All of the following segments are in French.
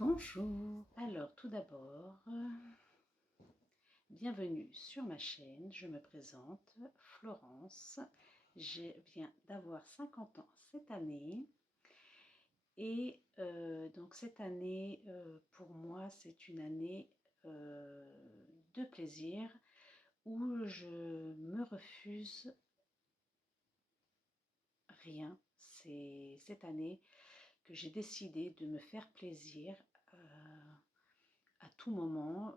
Bonjour. Alors tout d'abord, bienvenue sur ma chaîne. Je me présente, Florence. Je viens d'avoir 50 ans cette année. Et donc cette année, pour moi, c'est une année de plaisir où je me refuse rien. C'est cette année que j'ai décidé de me faire plaisir à tout moment,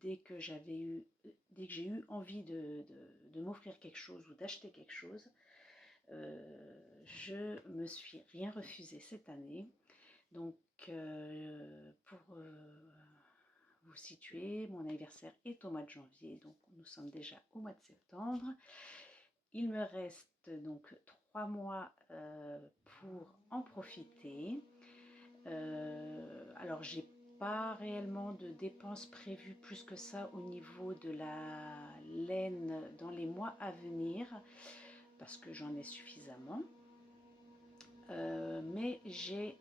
dès que j'ai eu envie de m'offrir quelque chose ou d'acheter quelque chose, je me suis rien refusé cette année. Donc, pour vous situer, mon anniversaire est au mois de janvier, donc nous sommes déjà au mois de septembre. Il me reste donc 3 mois pour en profiter. Alors, j'ai pas réellement de dépenses prévues plus que ça au niveau de la laine dans les mois à venir, parce que j'en ai suffisamment. Mais j'ai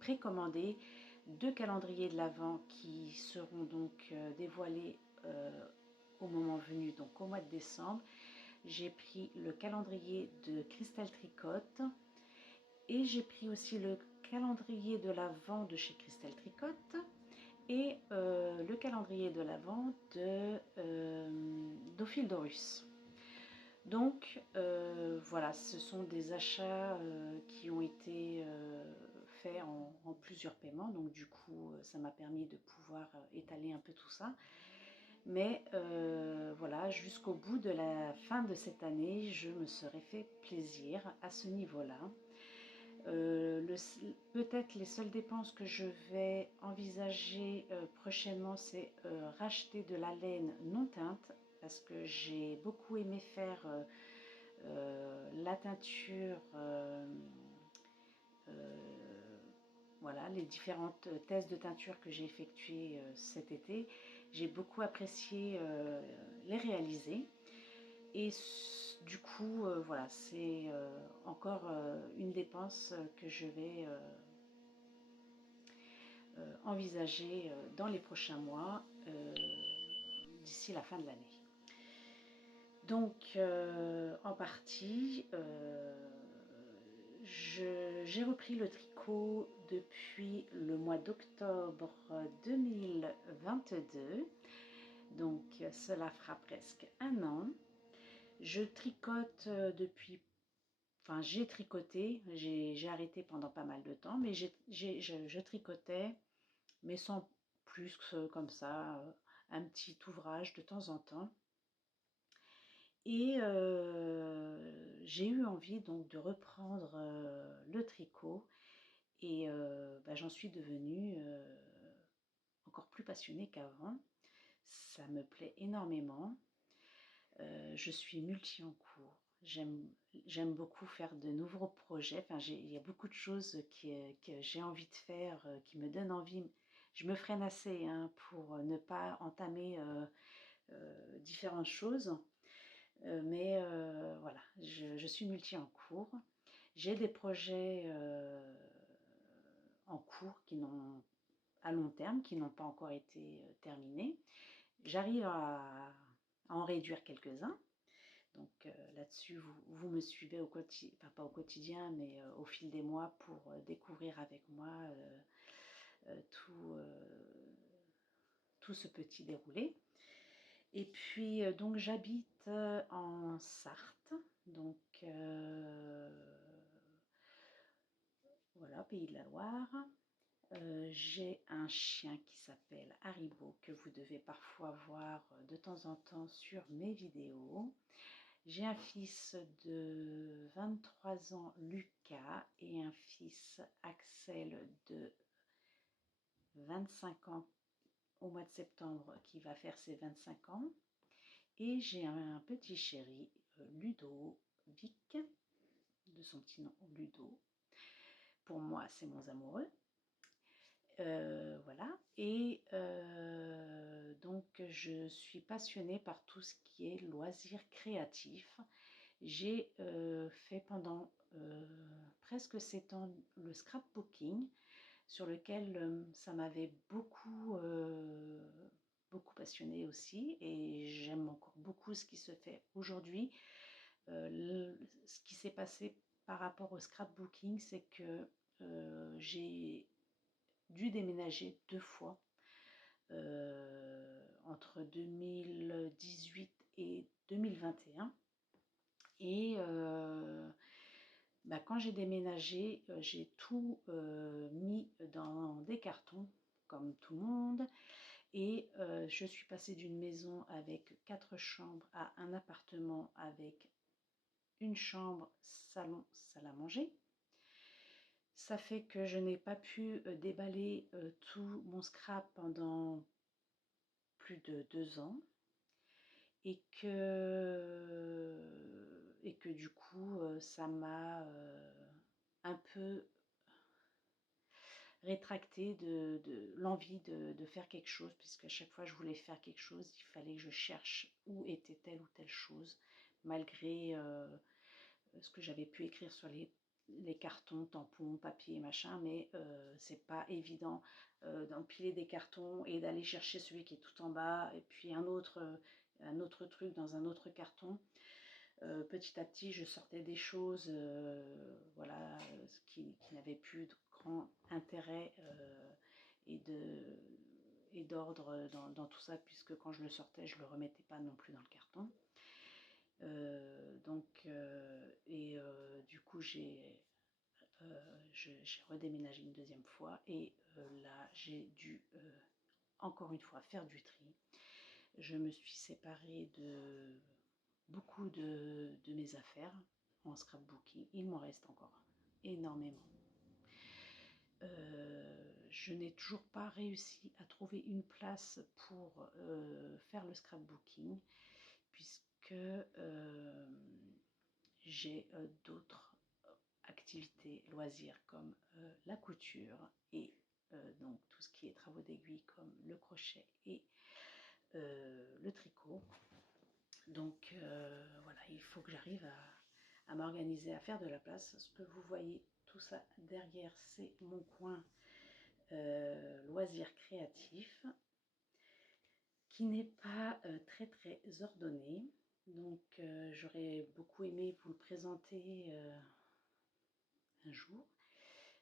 précommandé 2 calendriers de l'Avent qui seront donc dévoilés au moment venu, donc au mois de décembre. J'ai pris le calendrier de Cristal Tricotte et j'ai pris aussi le calendrier de l'Avent de chez Cristal Tricotte et le calendrier de l'Avent d'Ophildorus. Donc voilà, ce sont des achats qui ont été faits en plusieurs paiements, donc du coup ça m'a permis de pouvoir étaler un peu tout ça. Mais voilà, jusqu'au bout de la fin de cette année, je me serais fait plaisir à ce niveau-là. Peut-être les seules dépenses que je vais envisager prochainement, c'est racheter de la laine non teinte, parce que j'ai beaucoup aimé faire la teinture, voilà, les différentes tests de teinture que j'ai effectuées cet été. J'ai beaucoup apprécié les réaliser. Et du coup, voilà, c'est encore une dépense que je vais envisager dans les prochains mois, d'ici la fin de l'année. Donc, en partie, j'ai repris le tricot depuis le mois d'octobre 2022. Donc, cela fera presque un an. Je tricote depuis, enfin j'ai tricoté, j'ai arrêté pendant pas mal de temps, mais je tricotais, mais sans plus que comme ça, un petit ouvrage de temps en temps. Et j'ai eu envie donc de reprendre le tricot et j'en suis devenue encore plus passionnée qu'avant. Ça me plaît énormément. Je suis multi en cours. J'aime beaucoup faire de nouveaux projets. Enfin, il y a beaucoup de choses que j'ai envie de faire, qui me donnent envie. Je me freine assez hein, pour ne pas entamer différentes choses. Mais voilà, je suis multi en cours. J'ai des projets en cours à long terme qui n'ont pas encore été terminés. J'arrive à en réduire quelques-uns. Donc là-dessus, vous me suivez au quotidien, enfin pas au quotidien, mais au fil des mois pour découvrir avec moi tout ce petit déroulé. Et puis donc j'habite en Sarthe, donc voilà, Pays de la Loire. J'ai un chien qui s'appelle Haribo, que vous devez parfois voir de temps en temps sur mes vidéos. J'ai un fils de 23 ans, Lucas, et un fils, Axel, de 25 ans au mois de septembre, qui va faire ses 25 ans. Et j'ai un petit chéri, Ludovic, de son petit nom, Ludo. Pour moi, c'est mon amoureux. Voilà. Et donc, je suis passionnée par tout ce qui est loisirs créatifs. J'ai fait pendant presque 7 ans le scrapbooking sur lequel ça m'avait beaucoup passionné aussi, et j'aime encore beaucoup ce qui se fait aujourd'hui. Ce qui s'est passé par rapport au scrapbooking, c'est que j'ai dû déménager 2 fois entre 2018 et 2021. Et quand j'ai déménagé, j'ai tout mis dans des cartons, comme tout le monde. Et je suis passée d'une maison avec 4 chambres à un appartement avec une chambre, salon, salle à manger. Ça fait que je n'ai pas pu déballer tout mon scrap pendant plus de 2 ans. Et que du coup, ça m'a un peu rétracté de l'envie de faire quelque chose, puisque à chaque fois je voulais faire quelque chose, il fallait que je cherche où était telle ou telle chose, malgré ce que j'avais pu écrire sur les cartons, tampons, papier, machin, mais c'est pas évident d'empiler des cartons et d'aller chercher celui qui est tout en bas, et puis un autre truc dans un autre carton. Petit à petit, je sortais des choses voilà, qui n'avaient plus de grand intérêt et d'ordre dans tout ça, puisque quand je le sortais, je ne le remettais pas non plus dans le carton. Du coup, j'ai redéménagé une deuxième fois, et là, j'ai dû encore une fois faire du tri. Je me suis séparée de beaucoup de mes affaires en scrapbooking. Il m'en reste encore énormément. Je n'ai toujours pas réussi à trouver une place pour faire le scrapbooking, puisque j'ai d'autres activités, loisirs, comme la couture et donc tout ce qui est travaux d'aiguille, comme le crochet et le tricot. Donc voilà, il faut que j'arrive à m'organiser, à faire de la place. Ce que vous voyez, tout ça derrière, c'est mon coin loisirs créatifs, qui n'est pas très très ordonné. Donc j'aurais beaucoup aimé vous le présenter un jour,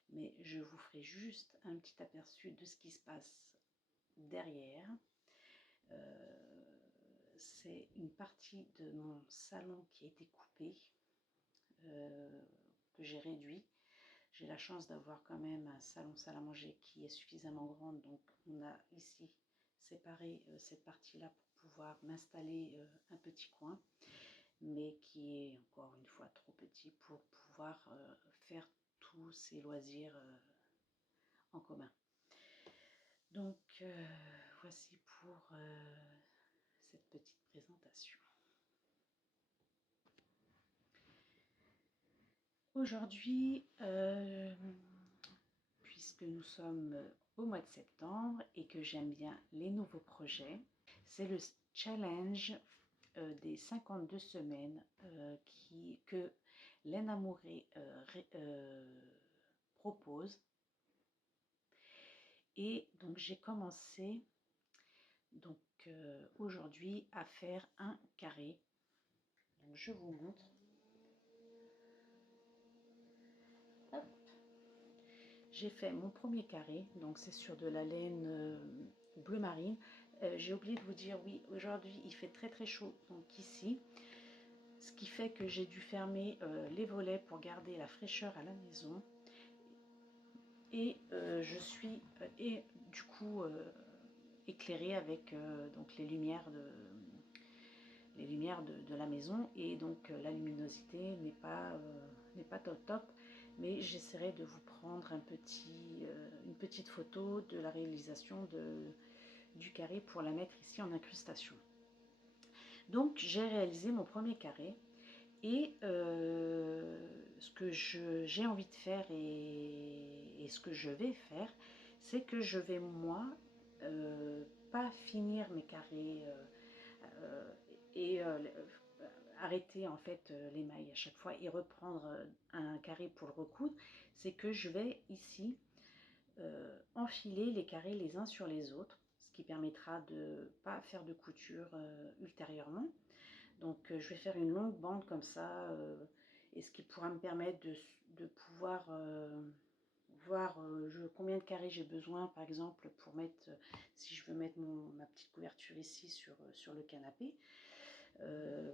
mais je vous ferai juste un petit aperçu de ce qui se passe derrière. C'est une partie de mon salon qui a été coupée, que j'ai réduit. J'ai la chance d'avoir quand même un salon salle à manger qui est suffisamment grande, donc on a ici séparé cette partie-là pour pouvoir m'installer un petit coin, mais qui est encore une fois trop petit pour pouvoir faire tous ces loisirs en commun. Donc voici pour cette petite présentation. Aujourd'hui, puisque nous sommes au mois de septembre et que j'aime bien les nouveaux projets, c'est le challenge des 52 semaines que Laine Amouré propose. Et donc j'ai commencé aujourd'hui à faire un carré. Donc je vous montre. Hop. J'ai fait mon premier carré, donc c'est sur de la laine bleu marine. J'ai oublié de vous dire, oui, aujourd'hui il fait très très chaud, donc ici, ce qui fait que j'ai dû fermer les volets pour garder la fraîcheur à la maison. Et je suis du coup éclairée avec donc les lumières de la maison, et donc la luminosité n'est pas top top, mais j'essaierai de vous prendre une petite photo de la réalisation du carré pour la mettre ici en incrustation. Donc j'ai réalisé mon premier carré, et ce que j'ai envie de faire et ce que je vais faire, c'est que je vais moi pas finir mes carrés et arrêter en fait les mailles à chaque fois et reprendre un carré pour le recoudre. C'est que je vais ici enfiler les carrés les uns sur les autres, ce qui permettra de ne pas faire de couture ultérieurement. Donc je vais faire une longue bande comme ça, et ce qui pourra me permettre de pouvoir voir combien de carrés j'ai besoin, par exemple, pour mettre, si je veux mettre ma petite couverture ici sur le canapé.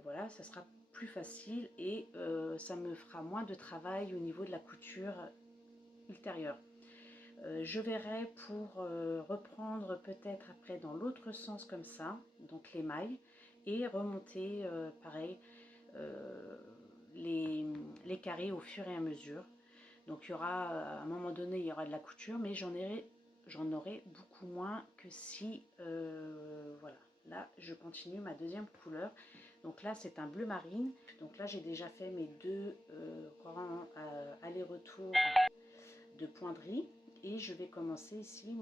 Voilà, ça sera plus facile et ça me fera moins de travail au niveau de la couture ultérieure. Je verrai pour reprendre peut-être après dans l'autre sens comme ça, donc les mailles, et remonter pareil les carrés au fur et à mesure. Donc il y aura, à un moment donné, il y aura de la couture, mais j'en aurai beaucoup moins que si, voilà. Là, je continue ma deuxième couleur. Donc là, c'est un bleu marine. Donc là, j'ai déjà fait mes deux rangs aller-retour de pointerie. Et je vais commencer ici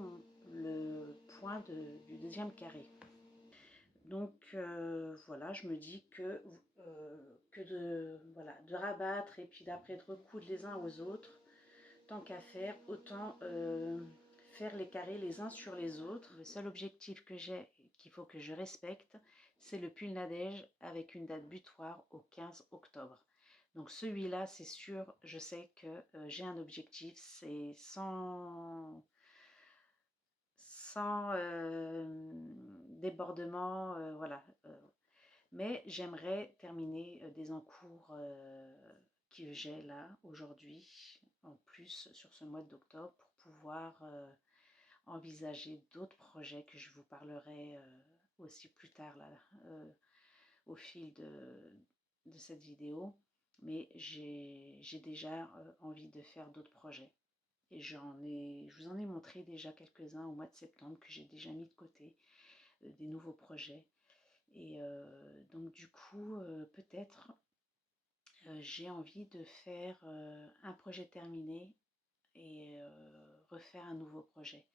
le point du deuxième carré. Donc voilà, je me dis que voilà, de rabattre et puis d'après de recoudre les uns aux autres, tant qu'à faire, autant faire les carrés les uns sur les autres. Le seul objectif que j'ai, qu'il faut que je respecte, c'est le pull Nadège avec une date butoir au 15 octobre. Donc celui-là, c'est sûr, je sais que j'ai un objectif, c'est sans débordement, voilà. Mais j'aimerais terminer des encours que j'ai là aujourd'hui, en plus sur ce mois d'octobre, pour pouvoir envisager d'autres projets que je vous parlerai aussi plus tard là, au fil de cette vidéo. Mais j'ai déjà envie de faire d'autres projets. Et je vous en ai montré déjà quelques-uns au mois de septembre que j'ai déjà mis de côté, des nouveaux projets. Et donc du coup, peut-être j'ai envie de faire un projet terminé et refaire un nouveau projet.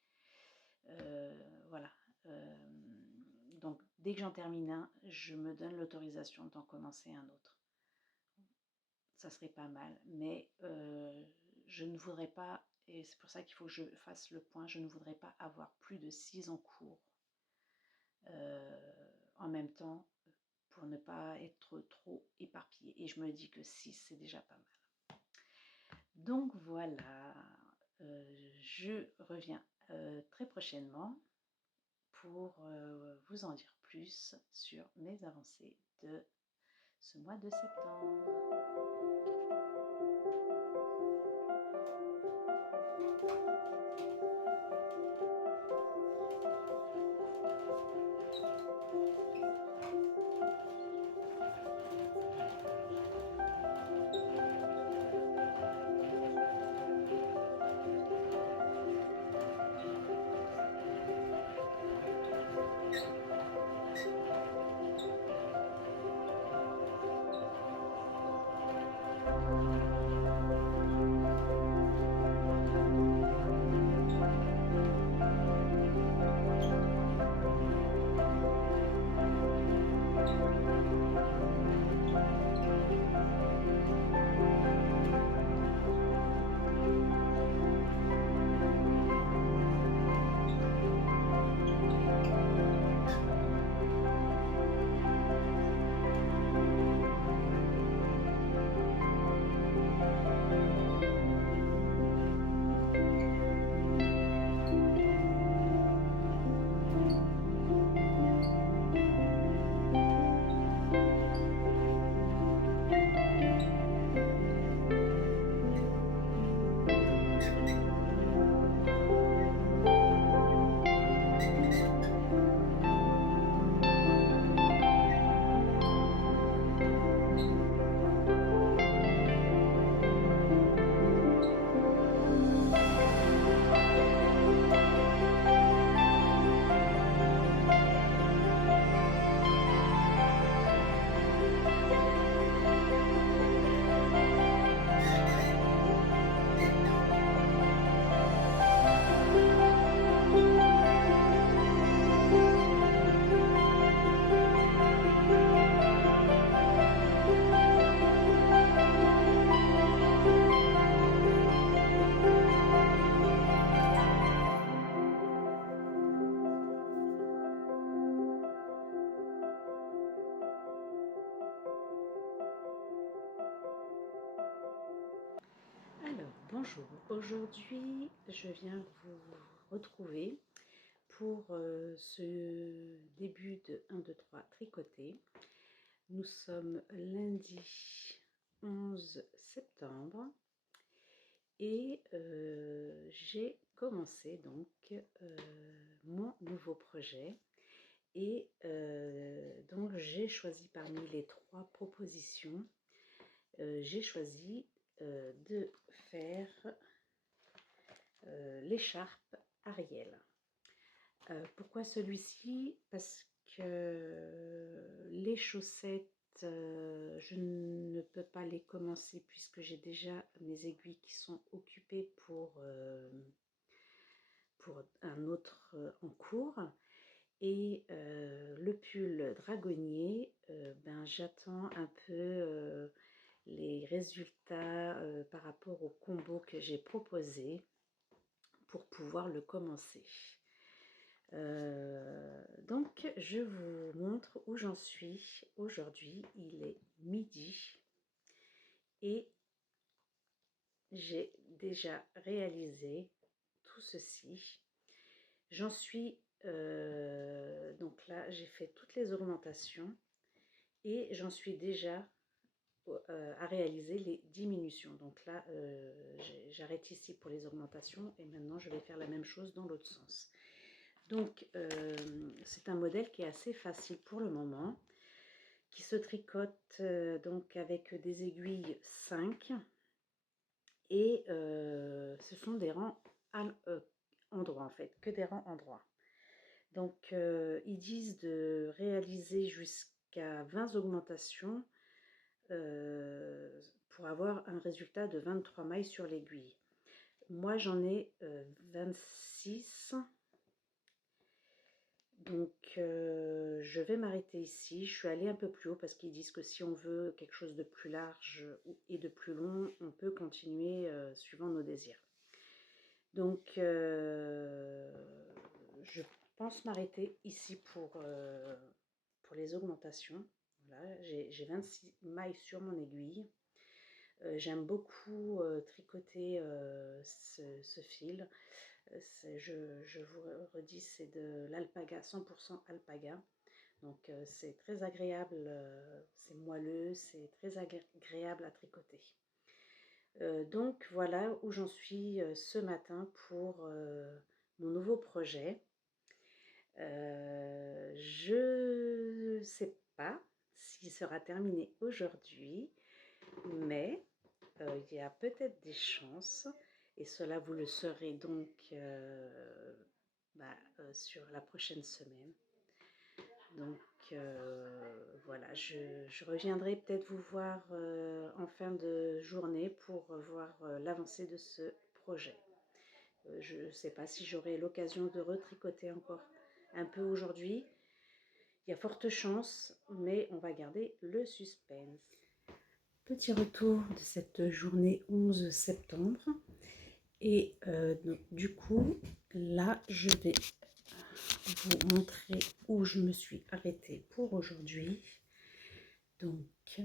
Voilà. Donc dès que j'en termine un, je me donne l'autorisation d'en commencer un autre. Ça serait pas mal, mais je ne voudrais pas, et c'est pour ça qu'il faut que je fasse le point, je ne voudrais pas avoir plus de 6 en cours en même temps, pour ne pas être trop éparpillée. Et je me dis que 6, c'est déjà pas mal. Donc voilà, je reviens très prochainement pour vous en dire plus sur mes avancées de ce mois de septembre. Bonjour, aujourd'hui je viens vous retrouver pour ce début de 1, 2, 3 tricoté. Nous sommes lundi 11 septembre et j'ai commencé donc mon nouveau projet et donc j'ai choisi parmi les 3 propositions, j'ai choisi de faire l'écharpe Ariel. Pourquoi celui-ci? Parce que les chaussettes, je ne peux pas les commencer puisque j'ai déjà mes aiguilles qui sont occupées pour un autre en cours. Et le pull dragonnier, ben, j'attends un peu les résultats par rapport au combo que j'ai proposé pour pouvoir le commencer. Donc je vous montre où j'en suis aujourd'hui. Il est midi et j'ai déjà réalisé tout ceci. J'en suis donc là j'ai fait toutes les augmentations et j'en suis déjà à réaliser les diminutions. Donc là j'arrête ici pour les augmentations et maintenant je vais faire la même chose dans l'autre sens. Donc c'est un modèle qui est assez facile pour le moment, qui se tricote donc avec des aiguilles 5 et ce sont des rangs endroits en fait, que des rangs endroits. Donc ils disent de réaliser jusqu'à 20 augmentations pour avoir un résultat de 23 mailles sur l'aiguille. Moi j'en ai 26. Donc je vais m'arrêter ici. Je suis allée un peu plus haut parce qu'ils disent que si on veut quelque chose de plus large et de plus long, on peut continuer suivant nos désirs. Donc je pense m'arrêter ici pour les augmentations. Voilà, j'ai 26 mailles sur mon aiguille. J'aime beaucoup tricoter ce fil. Je vous redis, c'est de l'alpaga, 100% alpaga. Donc c'est très agréable, c'est moelleux, c'est très agréable à tricoter. Donc voilà où j'en suis ce matin pour mon nouveau projet. Je ne sais pas s'il sera terminé aujourd'hui, mais il y a peut-être des chances, et cela vous le saurez donc sur la prochaine semaine. Donc voilà, je reviendrai peut-être vous voir en fin de journée pour voir l'avancée de ce projet. Je ne sais pas si j'aurai l'occasion de retricoter encore un peu aujourd'hui. Il y a forte chance, mais on va garder le suspense. Petit retour de cette journée 11 septembre. Et donc, du coup, là, je vais vous montrer où je me suis arrêtée pour aujourd'hui. Donc,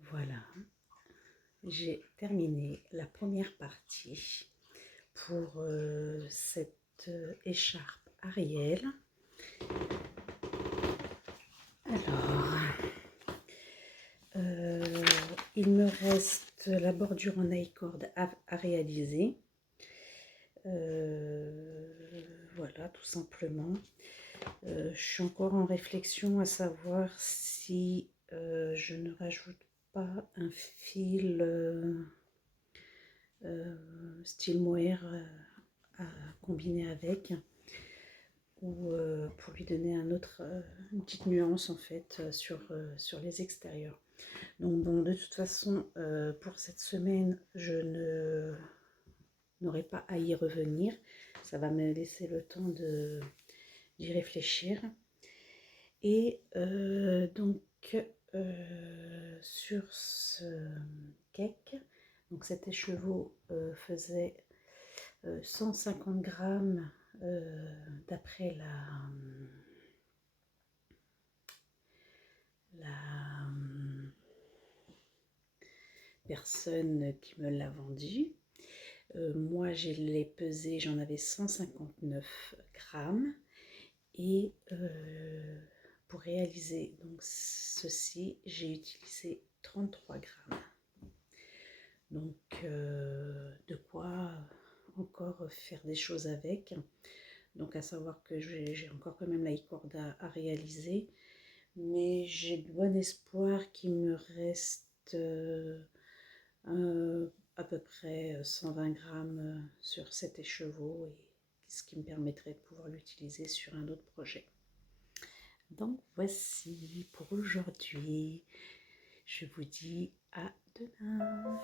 voilà. J'ai terminé la première partie pour cette écharpe Ariel. Alors, il me reste la bordure en I-cord à réaliser. Voilà, tout simplement. Je suis encore en réflexion à savoir si je ne rajoute pas un fil style mohair à combiner avec, ou pour lui donner une petite nuance en fait sur les extérieurs. Donc bon, de toute façon pour cette semaine je n'aurai pas à y revenir, ça va me laisser le temps d'y réfléchir. Et donc sur ce cake, donc cet écheveau faisait 150 grammes d'après personne qui me l'a vendu. Moi, je l'ai pesé, j'en avais 159 grammes. Et pour réaliser donc ceci, j'ai utilisé 33 grammes. Donc, de quoi encore faire des choses avec. Donc, à savoir que j'ai encore quand même la e-cord à réaliser. Mais j'ai bon espoir qu'il me reste à peu près 120 grammes sur cet écheveau, et ce qui me permettrait de pouvoir l'utiliser sur un autre projet. Donc voici pour aujourd'hui. Je vous dis à demain.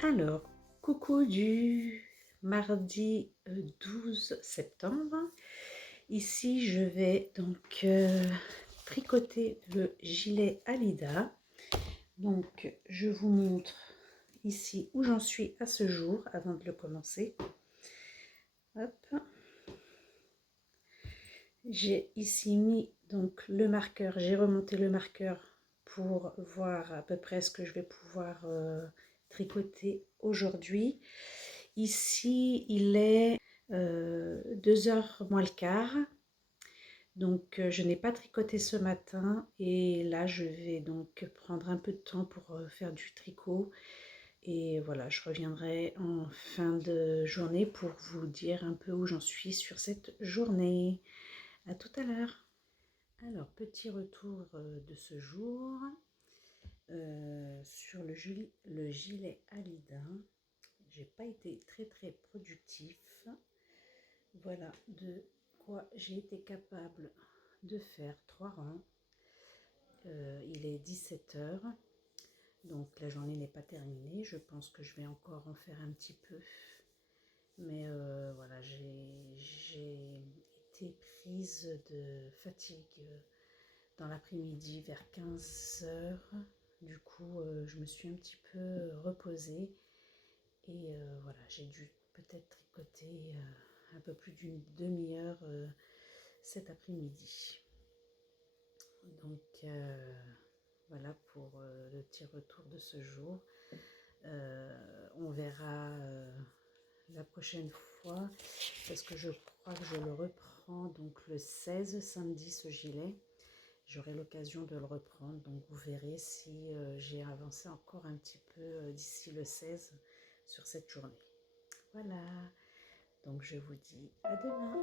Alors, coucou du mardi 12 septembre. Ici, je vais donc tricoter le gilet Alida. Donc, je vous montre ici où j'en suis à ce jour avant de le commencer. Hop. J'ai ici mis donc le marqueur, j'ai remonté le marqueur pour voir à peu près ce que je vais pouvoir tricoter aujourd'hui. Ici, il est 2h moins le quart. Donc, je n'ai pas tricoté ce matin et là, je vais donc prendre un peu de temps pour faire du tricot. Et voilà, je reviendrai en fin de journée pour vous dire un peu où j'en suis sur cette journée. À tout à l'heure. Alors, petit retour de ce jour sur le gilet Alida. J'ai pas été très productif. Voilà de quoi j'ai été capable de faire 3 rangs. Il est 17h, donc la journée n'est pas terminée. Je pense que je vais encore en faire un petit peu, mais voilà, j'ai été prise de fatigue dans l'après-midi vers 15h. Du coup, je me suis un petit peu reposée et voilà, j'ai dû peut-être tricoter un peu plus d'une demi-heure cet après-midi. Donc voilà pour le petit retour de ce jour. On verra la prochaine fois, parce que je crois que je le reprends donc le 16 samedi, ce gilet. J'aurai l'occasion de le reprendre, donc vous verrez si j'ai avancé encore un petit peu d'ici le 16 sur cette journée. Voilà, donc je vous dis à demain.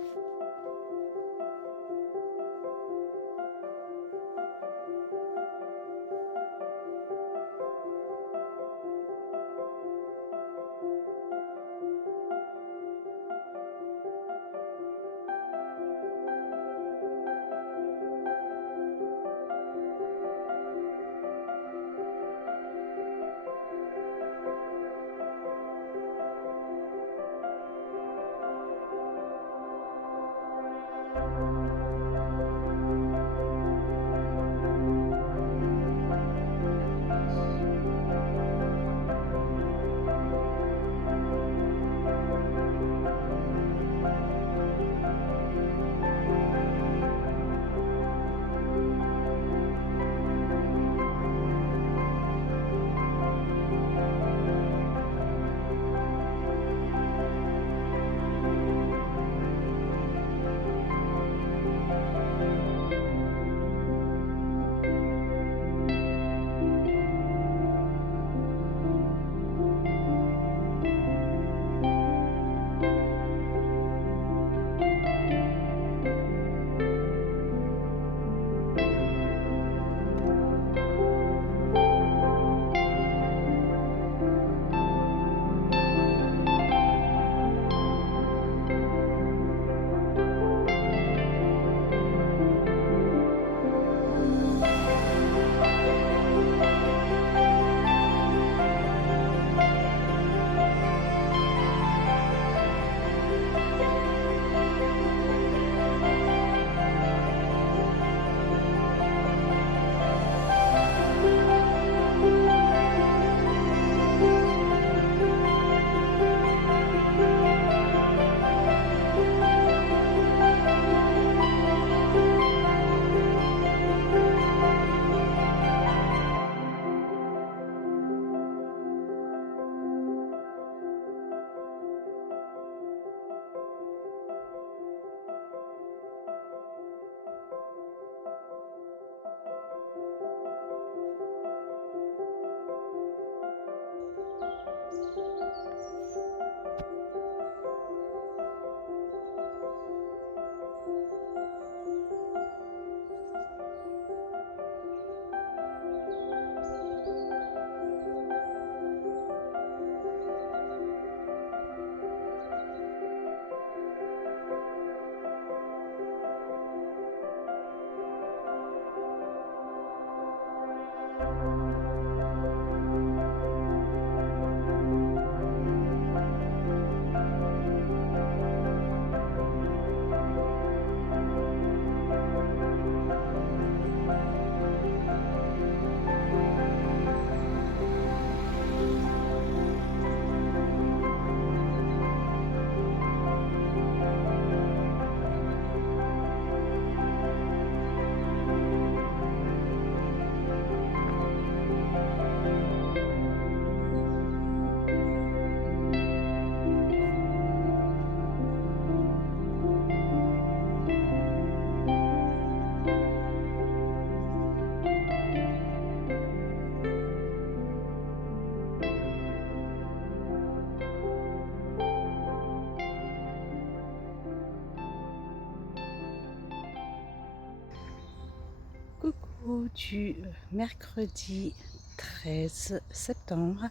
Du mercredi 13 septembre.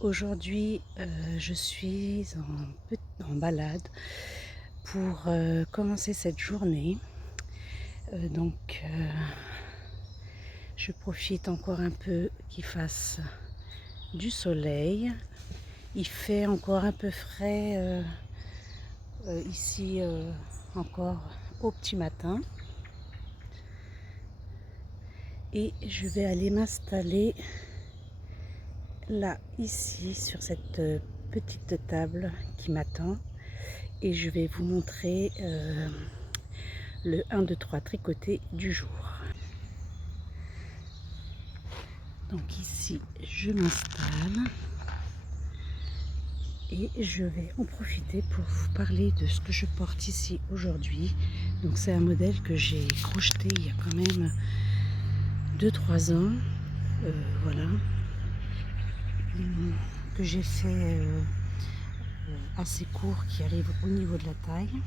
Aujourd'hui, je suis en balade pour commencer cette journée. Je profite encore un peu qu'il fasse du soleil. Il fait encore un peu frais ici, encore au petit matin. Et je vais aller m'installer là, ici, sur cette petite table qui m'attend. Et je vais vous montrer le 1, 2, 3 tricoté du jour. Donc ici, je m'installe. Et je vais en profiter pour vous parler de ce que je porte ici aujourd'hui. Donc c'est un modèle que j'ai crocheté il y a quand même 2-3 ans. Voilà. Que j'ai fait assez court, qui arrive au niveau de la taille.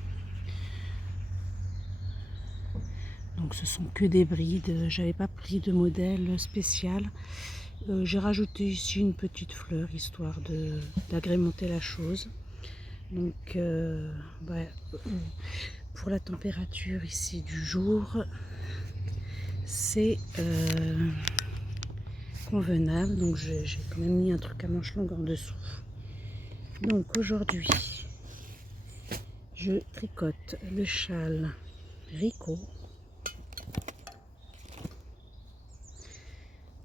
Donc ce sont que des brides, j'avais pas pris de modèle spécial. J'ai rajouté ici une petite fleur histoire d'agrémenter la chose. Donc pour la température ici du jour, c'est convenable. Donc j'ai quand même mis un truc à manches longues en dessous. Donc aujourd'hui, je tricote le châle Rico.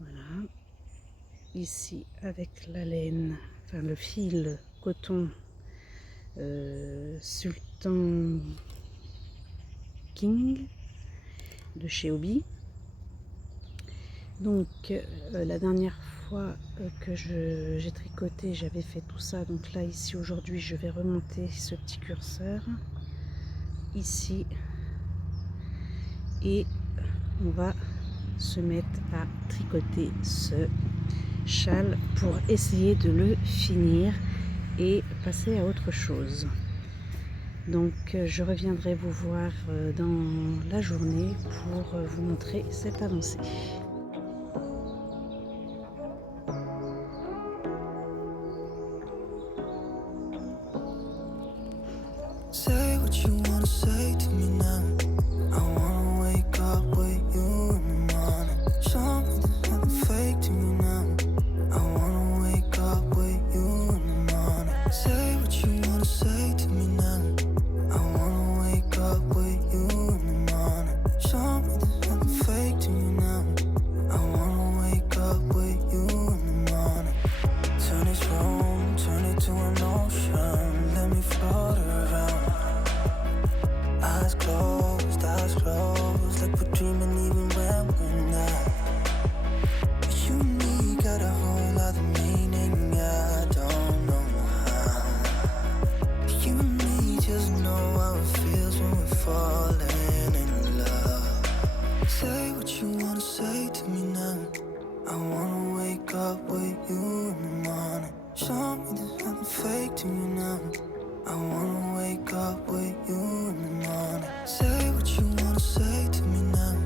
Voilà. Ici avec la laine, enfin le fil coton Sultan King de chez Hobby. Donc la dernière fois que j'ai tricoté, j'avais fait tout ça. Donc là ici aujourd'hui, je vais remonter ce petit curseur ici et on va se mettre à tricoter ce châle pour essayer de le finir et passer à autre chose. Donc je reviendrai vous voir dans la journée pour vous montrer cette avancée. Say what you wanna say to me now. I wanna wake up with you in the morning. Show me there's nothing fake to me now. I wanna wake up with you in the morning. Say what you wanna say to me now. I wanna wake up with you in the morning. Show me there's nothing fake to me now. I wanna wake up with you in the morning. Turn this room, turn it to an ocean. Let me float around. Eyes closed, like we're dreaming even when we're not. You and me got a whole other meaning, I don't know how. You and me just know how it feels when we're falling in love. Say what you wanna say to me now. I wanna wake up with you in the morning. Show me there's nothing fake to me now. I wanna wake up with you in the morning. Say what you wanna say to me now.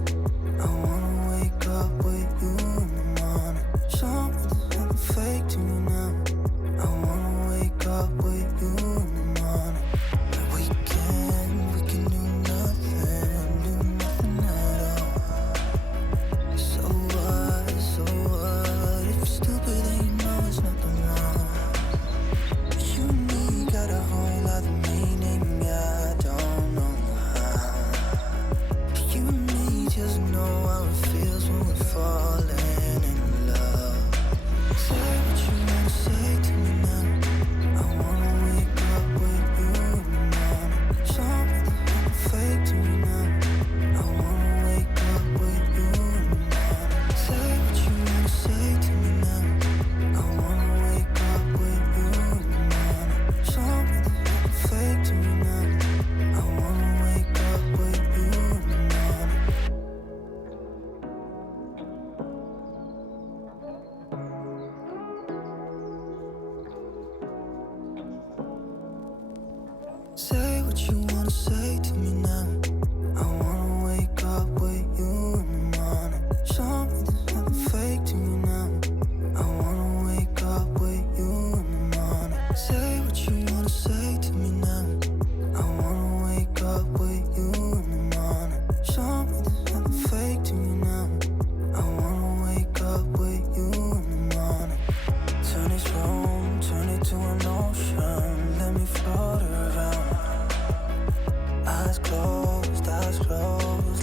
eyes closed,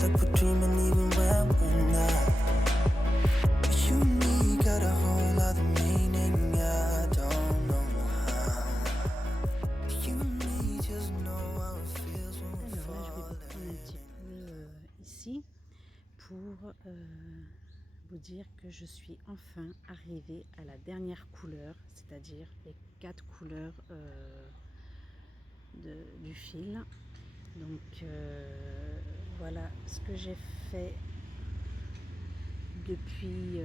like we're dreaming even when we're not. You and me got a whole other meaning, I don't know how. You and me just know how it feels when we're Alors là, je vais falling. reprendre un petit peu ici pour vous dire que je suis enfin arrivée à la dernière couleur, c'est-à-dire les 4 couleurs du fil. Donc voilà ce que j'ai fait depuis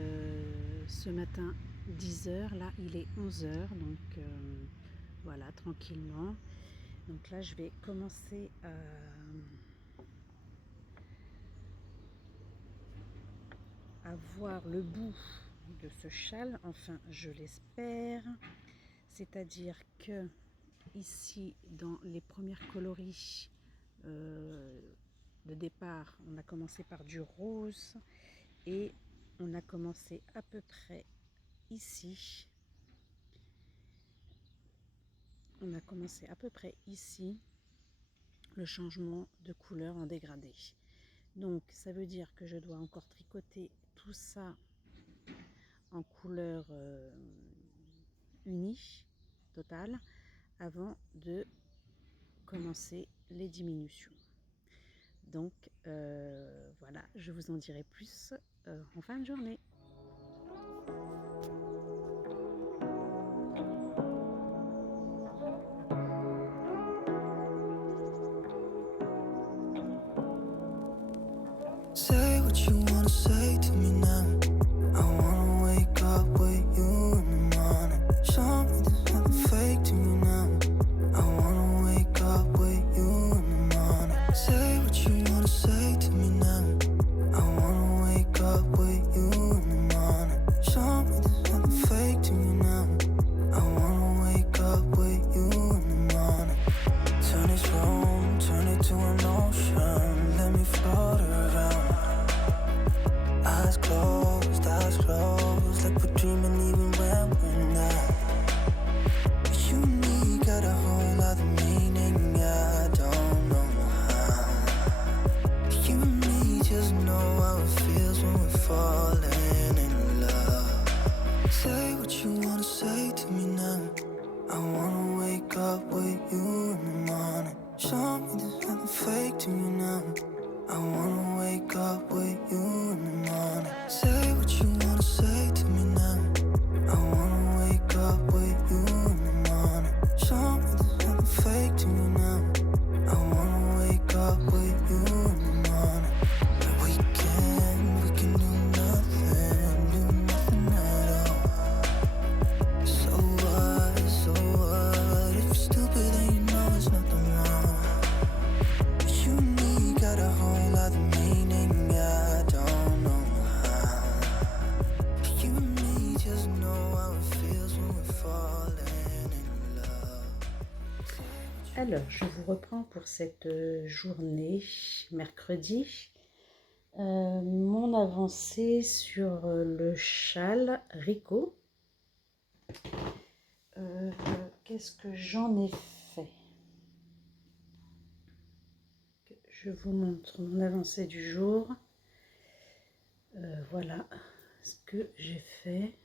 ce matin 10h. Là il est 11h, donc voilà, tranquillement. Donc là je vais commencer à voir le bout de ce châle, enfin je l'espère. C'est-à-dire que ici dans les premières coloris de départ, on a commencé par du rose et on a commencé à peu près ici. On a commencé à peu près ici le changement de couleur en dégradé. Donc ça veut dire que je dois encore tricoter tout ça en couleur unie, totale, avant de commencer les diminutions. Donc voilà, je vous en dirai plus en fin de journée. Say what you wanna say to me now. I wanna wake up with you in the morning. Show me there's nothing fake to me now. I wanna wake up with you in the morning. Say what you wanna say to me now. I wanna wake up with you in the morning. Show me there's nothing fake to me now. I wanna wake up with you in the morning. Turn this room, turn it to an ocean. Let me float around. Eyes closed, like we're dreaming even when we're not. You and me got a whole other meaning, I don't know how. You and me just know how it feels when we're falling in love. Say what you wanna say to me now. I wanna wake up with you in the morning. Show me there's nothing fake to me now. I wanna wake up with you in the morning. Say what you wanna say to me now. I wanna wake up with you in the morning. Show me there's nothing fake to me now. I wanna wake up with you in the morning. We can do nothing at all. So what? If you're stupid then you know there's nothing wrong. You and me got a whole other meaning, I don't know how. You and me just know how it feels when we're falling in love. Alors, je vous reprends pour cette journée, mercredi, mon avancée sur le châle Rico. Qu'est-ce que j'en ai fait? Je vous montre mon avancée du jour. Voilà ce que j'ai fait.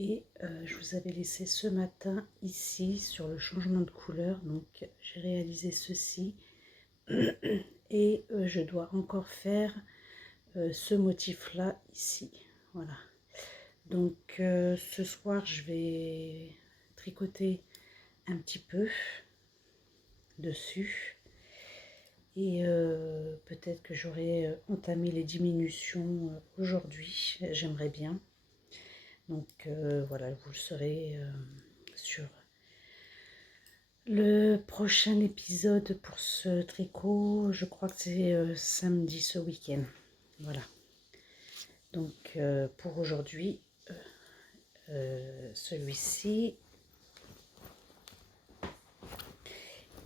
Et je vous avais laissé ce matin ici sur le changement de couleur. Donc j'ai réalisé ceci. Et je dois encore faire ce motif là ici. Voilà. Donc ce soir je vais tricoter un petit peu dessus. Et peut-être que j'aurai entamé les diminutions aujourd'hui. J'aimerais bien. Donc voilà, vous le saurez sur le prochain épisode pour ce tricot. Je crois que c'est samedi ce week-end. Voilà. Donc pour aujourd'hui, celui-ci.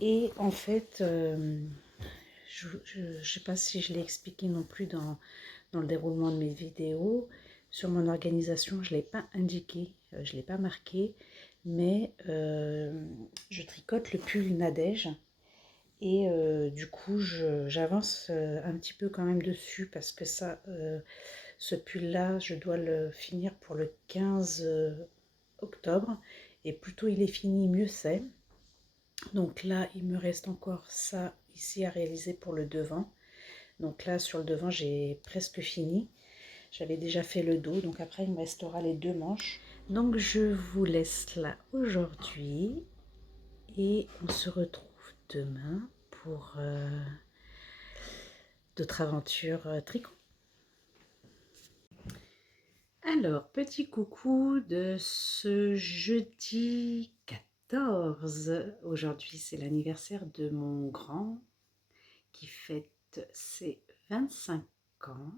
Et en fait, je ne sais pas si je l'ai expliqué non plus dans le déroulement de mes vidéos. Sur mon organisation, je ne l'ai pas indiqué, je ne l'ai pas marqué, mais je tricote le pull Nadège. Et du coup, j'avance un petit peu quand même dessus parce que ça, ce pull-là, je dois le finir pour le 15 octobre. Et plus tôt il est fini, mieux c'est. Donc là, il me reste encore ça ici à réaliser pour le devant. Donc là, sur le devant, j'ai presque fini. J'avais déjà fait le dos, donc après, il me restera les 2 manches. Donc je vous laisse là aujourd'hui et on se retrouve demain pour d'autres aventures tricot. Alors, petit coucou de ce jeudi 14. Aujourd'hui, c'est l'anniversaire de mon grand qui fête ses 25 ans.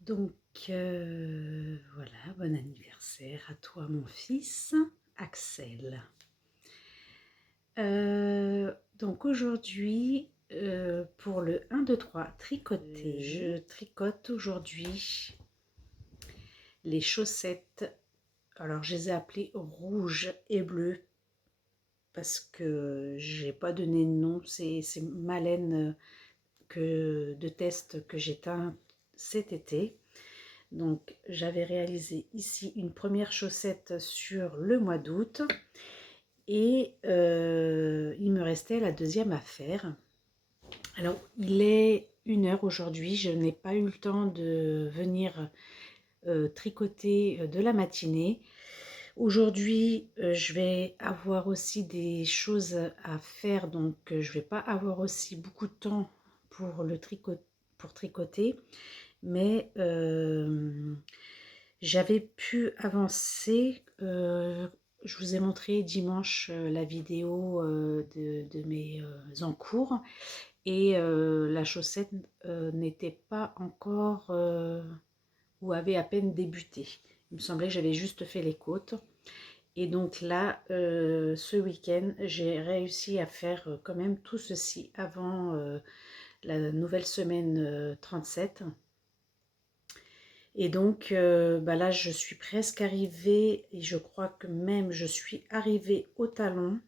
Donc, voilà, bon anniversaire à toi, mon fils, Axel. Donc, aujourd'hui, pour le 1, 2, 3, tricoter, je tricote aujourd'hui les chaussettes. Alors, je les ai appelées rouge et bleu parce que j'ai pas donné de nom. C'est ma laine de test que j'ai teint cet été. Donc, j'avais réalisé ici une première chaussette sur le mois d'août et il me restait la deuxième à faire. Alors, il est 1h aujourd'hui. Je n'ai pas eu le temps de venir tricoter de la matinée. Aujourd'hui, je vais avoir aussi des choses à faire, donc je vais pas avoir aussi beaucoup de temps pour tricoter, mais j'avais pu avancer. Je vous ai montré dimanche la vidéo de mes encours et la chaussette n'était pas encore ou avait à peine débuté. Il me semblait que j'avais juste fait les côtes. Et donc là, ce week-end, j'ai réussi à faire quand même tout ceci avant la nouvelle semaine 37. Et donc là, je suis presque arrivée, et je crois que même je suis arrivée au talon.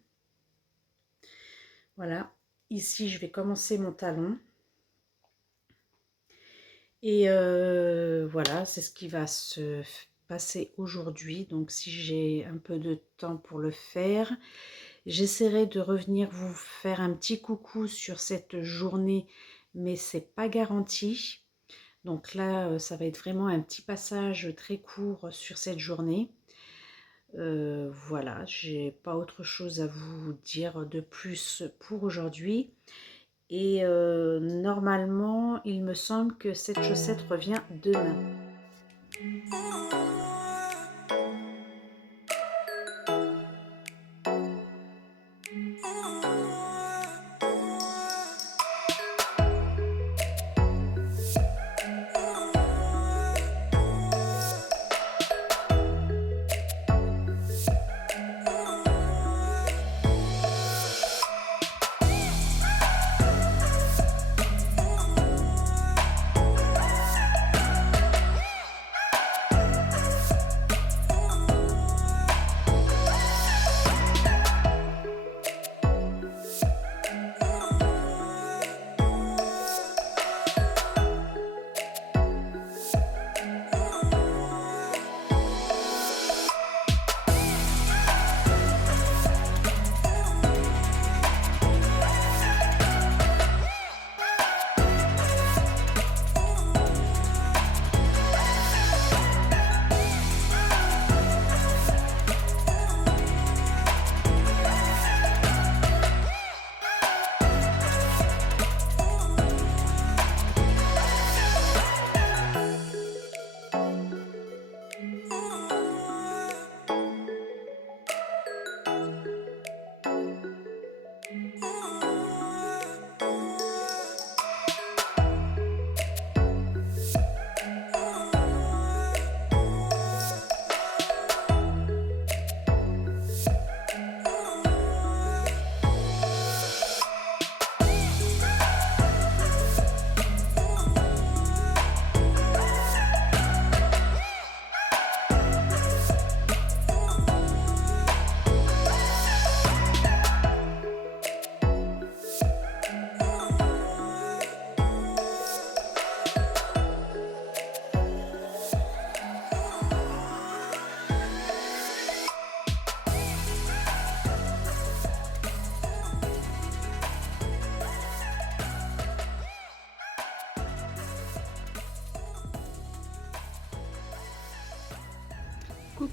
Voilà, ici, je vais commencer mon talon. Et voilà, c'est ce qui va se passer aujourd'hui. Donc si j'ai un peu de temps pour le faire, j'essaierai de revenir vous faire un petit coucou sur cette journée, mais c'est pas garanti. Donc là, ça va être vraiment un petit passage très court sur cette journée. Voilà, j'ai pas autre chose à vous dire de plus pour aujourd'hui. Et normalement, il me semble que cette chaussette revient demain.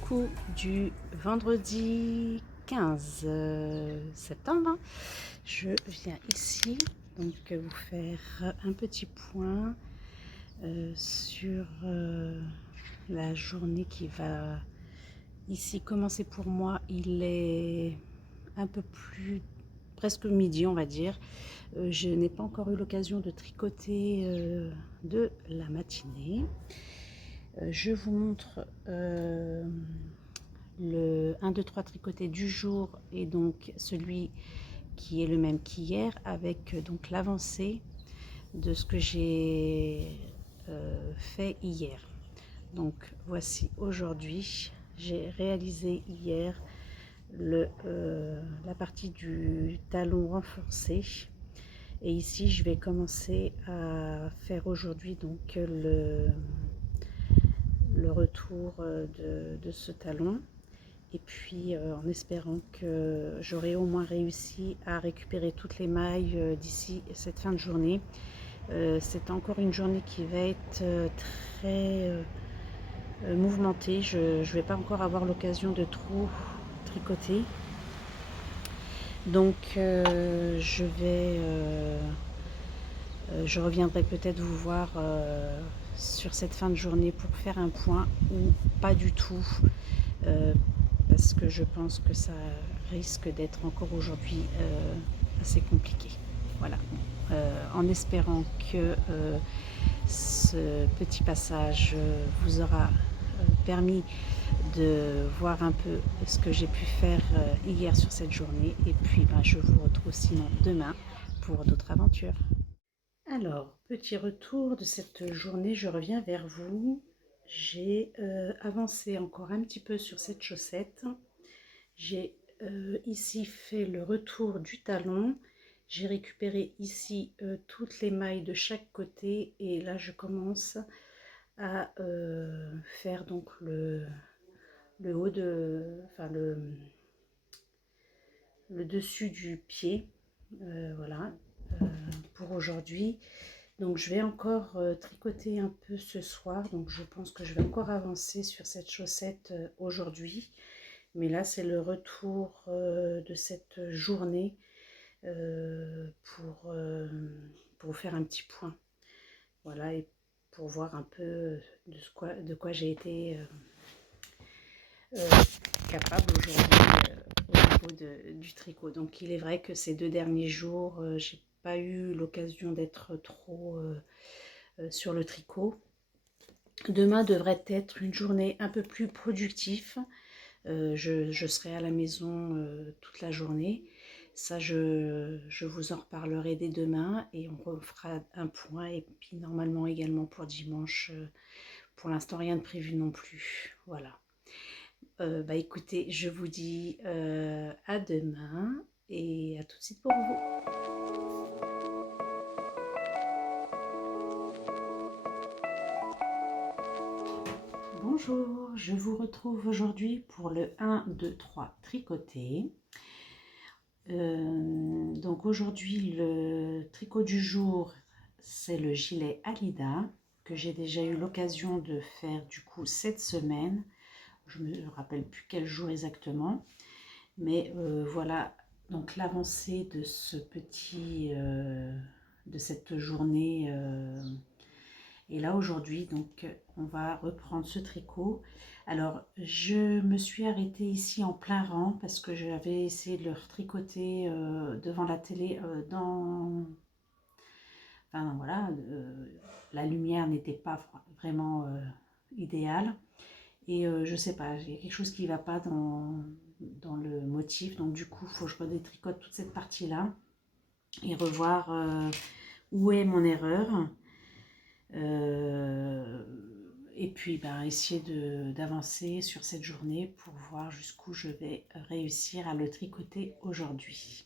coucou du vendredi 15 septembre. Je viens ici donc vous faire un petit point sur la journée qui va ici commencer pour moi. Il est un peu plus presque midi, on va dire. Je n'ai pas encore eu l'occasion de tricoter de la matinée. Je vous montre le 1, 2, 3 tricoté du jour et donc celui qui est le même qu'hier avec donc l'avancée de ce que j'ai fait hier. Donc voici aujourd'hui, j'ai réalisé hier la partie du talon renforcé et ici je vais commencer à faire aujourd'hui donc le retour de ce talon et puis en espérant que j'aurai au moins réussi à récupérer toutes les mailles d'ici cette fin de journée. C'est encore une journée qui va être très mouvementée. Je ne vais pas encore avoir l'occasion de trop tricoter. Donc je reviendrai peut-être vous voir sur cette fin de journée pour faire un point ou pas du tout, parce que je pense que ça risque d'être encore aujourd'hui assez compliqué. Voilà, en espérant que ce petit passage vous aura permis de voir un peu ce que j'ai pu faire hier sur cette journée et puis je vous retrouve sinon demain pour d'autres aventures. Alors, petit retour de cette journée, je reviens vers vous. J'ai avancé encore un petit peu sur cette chaussette. J'ai ici fait le retour du talon. J'ai récupéré ici toutes les mailles de chaque côté et là je commence à faire donc le haut de, enfin le dessus du pied. Voilà. Pour aujourd'hui. Donc je vais encore tricoter un peu ce soir, donc je pense que je vais encore avancer sur cette chaussette aujourd'hui, mais là c'est le retour de cette journée pour faire un petit point, voilà, et pour voir un peu de quoi j'ai été capable aujourd'hui au niveau du tricot. Donc il est vrai que ces 2 derniers jours j'ai pas eu l'occasion d'être trop sur le tricot. Demain devrait être une journée un peu plus productive. Je serai à la maison toute la journée. Ça, je vous en reparlerai dès demain et on refera un point. Et puis normalement également pour dimanche. Pour l'instant, rien de prévu non plus. Voilà. Écoutez, je vous dis à demain et à tout de suite pour vous. Bonjour, je vous retrouve aujourd'hui pour le 1, 2, 3 tricoté. Donc aujourd'hui le tricot du jour c'est le gilet Alida que j'ai déjà eu l'occasion de faire du coup cette semaine. Je ne me rappelle plus quel jour exactement, mais voilà donc l'avancée de ce petit de cette journée. Et là aujourd'hui donc on va reprendre ce tricot. Alors je me suis arrêtée ici en plein rang parce que j'avais essayé de le retricoter devant la télé enfin voilà, la lumière n'était pas vraiment idéale et je sais pas, il y a quelque chose qui ne va pas dans le motif, donc du coup il faut que je redétricote toute cette partie là et revoir où est mon erreur. Et puis essayer d'avancer sur cette journée pour voir jusqu'où je vais réussir à le tricoter aujourd'hui.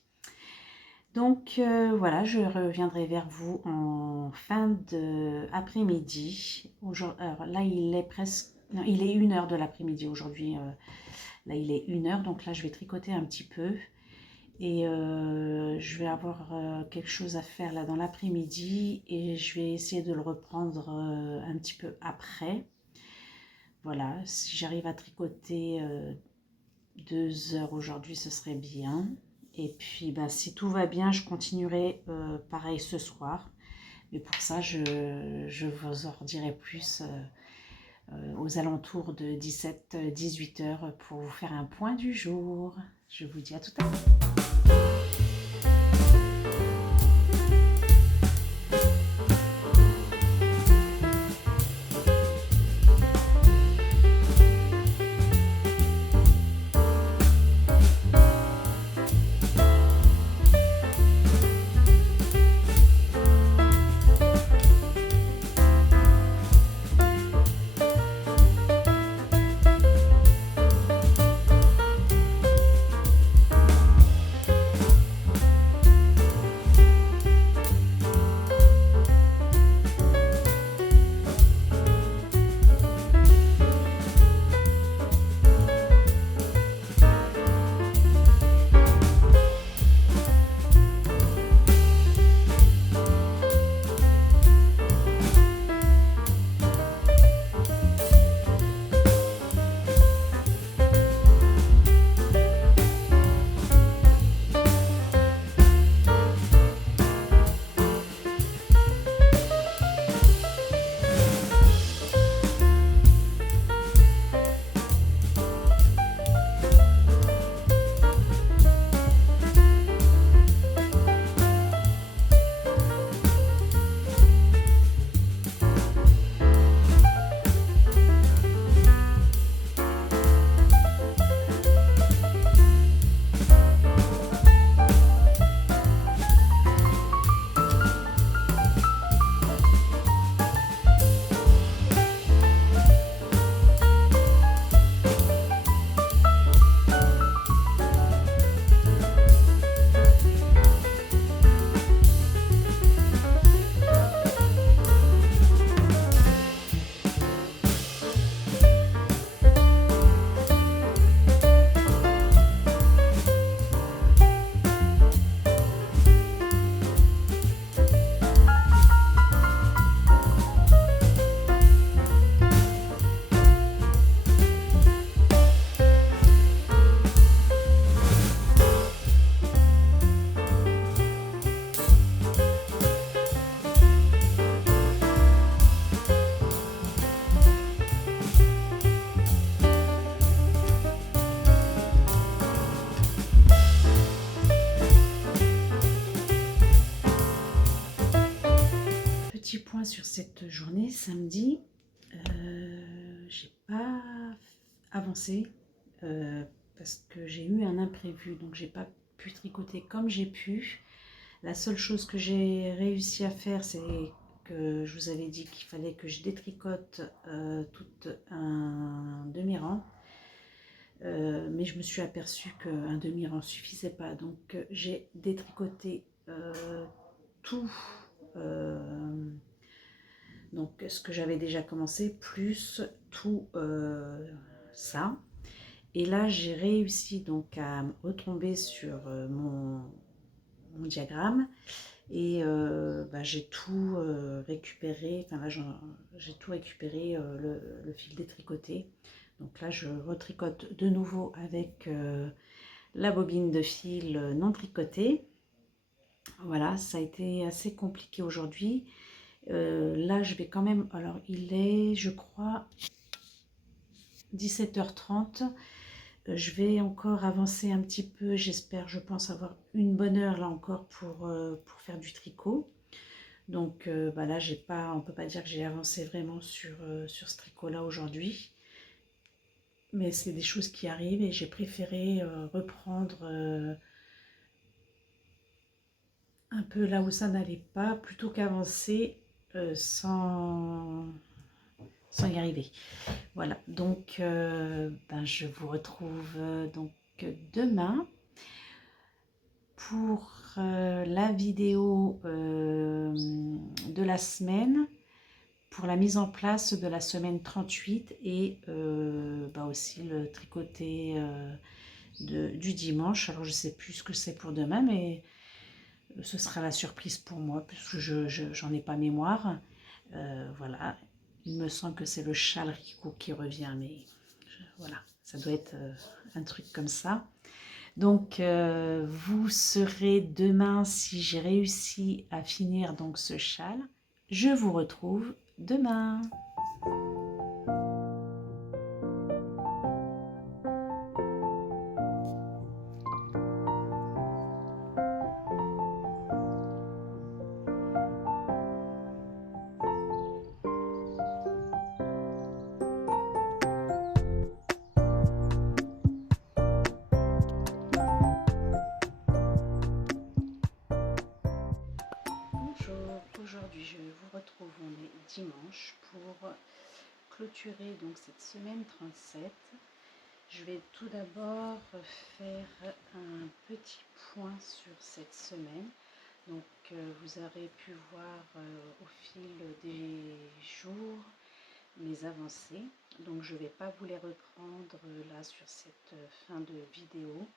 Donc voilà, je reviendrai vers vous en fin d'après-midi. Alors là il est presque, non, il est 1h de l'après-midi aujourd'hui. Là il est 1h, donc là je vais tricoter un petit peu. Et je vais avoir quelque chose à faire là dans l'après-midi et je vais essayer de le reprendre un petit peu après voilà, si j'arrive à tricoter 2 heures aujourd'hui, ce serait bien. Et puis, bah, si tout va bien, je continuerai pareil ce soir. Mais pour ça, je vous en dirai plus aux alentours de 17-18 heures pour vous faire un point du jour. Je vous dis à tout à l'heure. Petit point sur cette journée, samedi, j'ai pas avancé parce que j'ai eu un imprévu, donc j'ai pas pu tricoter comme j'ai pu. La seule chose que j'ai réussi à faire, c'est que je vous avais dit qu'il fallait que je détricote tout un demi-rang. Mais je me suis aperçue qu'un demi-rang suffisait pas, donc j'ai détricoté tout, donc ce que j'avais déjà commencé, plus tout ça. Et là, j'ai réussi donc à retomber sur mon diagramme et bah, j'ai tout récupéré. Enfin là, j'ai tout récupéré, le fil détricoté. Donc là, je retricote de nouveau avec la bobine de fil non tricotée. Voilà, ça a été assez compliqué aujourd'hui. Là, je vais quand même... Alors, il est, je crois, 17h30. Je vais encore avancer un petit peu. J'espère, je pense avoir une bonne heure là encore pour faire du tricot. Donc bah là, on ne peut pas dire que j'ai avancé vraiment sur ce tricot-là aujourd'hui. Mais c'est des choses qui arrivent et j'ai préféré reprendre un peu là où ça n'allait pas, plutôt qu'avancer sans y arriver. Voilà, donc ben, je vous retrouve donc demain pour la vidéo de la semaine, pour la mise en place de la semaine 38 et bah aussi le tricoté du dimanche. Alors je ne sais plus ce que c'est pour demain, mais ce sera la surprise pour moi, puisque j'en ai pas mémoire. Voilà. Il me semble que c'est le châle Rico qui revient, mais voilà, ça doit être un truc comme ça. Donc, vous serez demain, si j'ai réussi à finir donc ce châle, je vous retrouve demain. Bonjour, aujourd'hui je vous retrouve, on est dimanche pour clôturer donc cette semaine 37. Je vais tout d'abord faire un petit point sur cette semaine. Donc vous aurez pu voir au fil des jours mes avancées. Donc je ne vais pas vous les reprendre là sur cette fin de vidéo.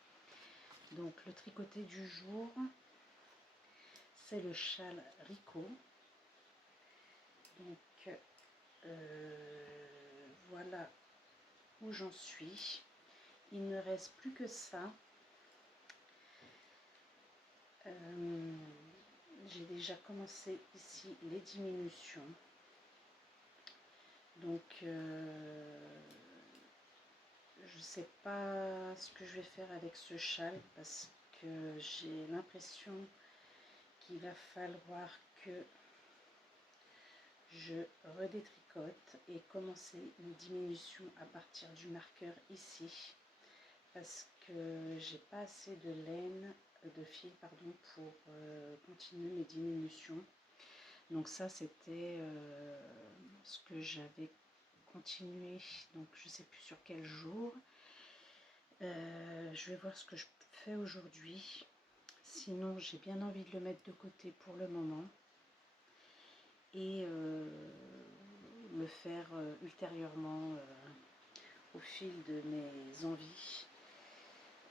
Donc le tricoté du jour, c'est le châle Rico. Donc voilà où j'en suis. Il ne reste plus que ça. J'ai déjà commencé ici les diminutions. Donc je ne sais pas ce que je vais faire avec ce châle parce que j'ai l'impression qu'il va falloir que je redétricote et commencer une diminution à partir du marqueur ici parce que j'ai pas assez de laine, de fil pardon, pour continuer mes diminutions. Donc ça c'était ce que j'avais continué, donc je sais plus sur quel jour. Je vais voir ce que je fais aujourd'hui. Sinon j'ai bien envie de le mettre de côté pour le moment et le faire ultérieurement au fil de mes envies.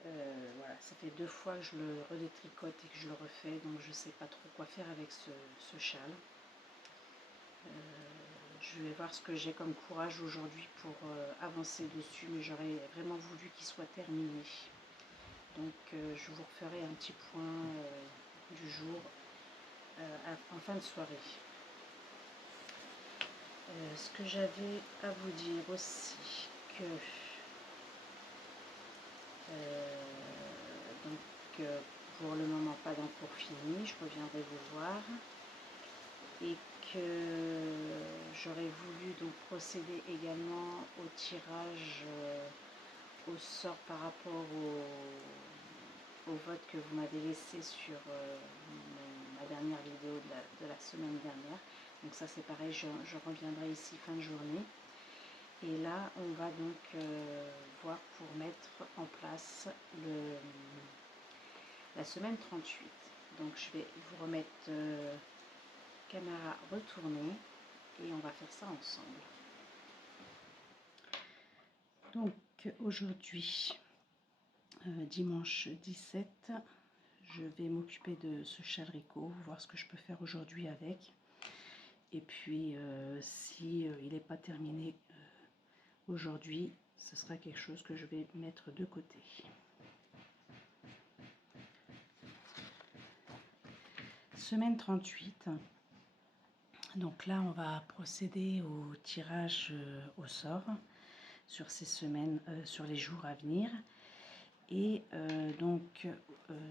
Voilà, ça fait 2 fois que je le redétricote et que je le refais, donc je ne sais pas trop quoi faire avec ce châle. Je vais voir ce que j'ai comme courage aujourd'hui pour avancer dessus, mais j'aurais vraiment voulu qu'il soit terminé. Donc je vous referai un petit point du jour en fin de soirée. Ce que j'avais à vous dire aussi, que donc pour le moment pas d'encours fini, je reviendrai vous voir, et que j'aurais voulu donc procéder également au tirage au sort par rapport au vote que vous m'avez laissé sur ma dernière vidéo de la semaine dernière. Donc ça c'est pareil, je reviendrai ici fin de journée. Et là, on va donc voir pour mettre en place la semaine 38. Donc je vais vous remettre caméra retournée et on va faire ça ensemble. Donc aujourd'hui, dimanche 17, je vais m'occuper de ce châle Rico, voir ce que je peux faire aujourd'hui avec. Et puis si il n'est pas terminé aujourd'hui, ce sera quelque chose que je vais mettre de côté. Semaine 38. Donc là, on va procéder au tirage au sort sur ces semaines, sur les jours à venir. Et donc,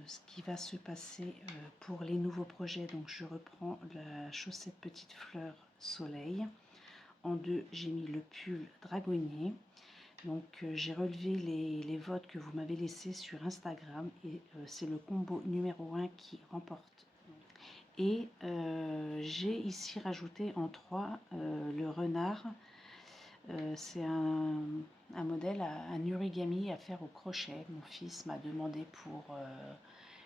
ce qui va se passer pour les nouveaux projets, donc je reprends la chaussette petite fleur soleil. En 2, j'ai mis le pull dragonnier. Donc j'ai relevé les votes que vous m'avez laissés sur Instagram et c'est le combo numéro 1 qui remporte. Et j'ai ici rajouté en 3 le renard. C'est un modèle, un origami à faire au crochet. Mon fils m'a demandé pour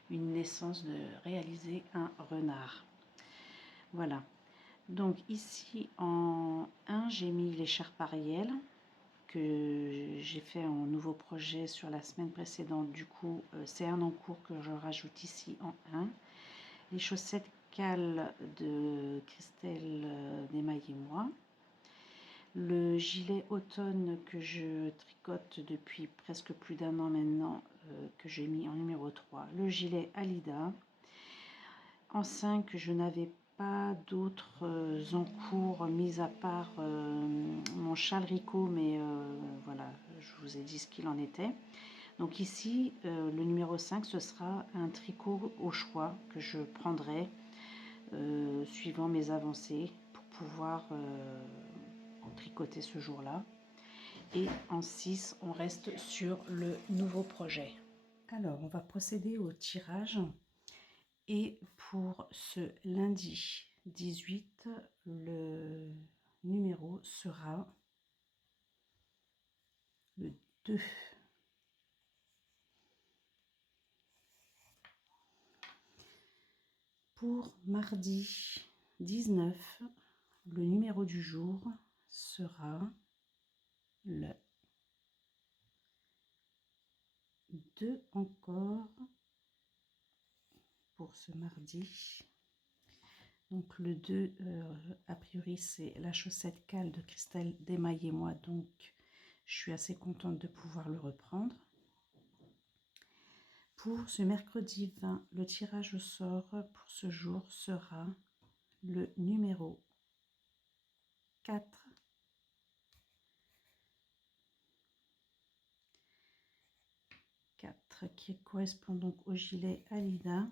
une naissance de réaliser un renard. Voilà. Donc ici en 1, j'ai mis l'écharpe Ariel que j'ai fait en nouveau projet sur la semaine précédente. Du coup, c'est un en cours que je rajoute ici en 1. Les chaussettes Cal de Christelle Desmailles et moi. le gilet automne que je tricote depuis presque plus d'un an maintenant, que j'ai mis en numéro 3, le gilet Alida. En 5, je n'avais pas d'autres en cours, mis à part mon châle Rico, mais voilà, je vous ai dit ce qu'il en était. Donc ici, le numéro 5, ce sera un tricot au choix que je prendrai suivant mes avancées pour pouvoir tricoter ce jour-là. Et en 6, on reste sur le nouveau projet. Alors, on va procéder au tirage. Et pour ce lundi 18, le numéro sera le 2. Pour mardi 19, le numéro du jour sera le 2 encore pour ce mardi. Donc le 2, a priori, c'est la chaussette cale de Christelle Desmailles-moi, donc je suis assez contente de pouvoir le reprendre. Pour ce mercredi 20, le tirage au sort pour ce jour sera le numéro 4, 4 qui correspond donc au gilet Alida.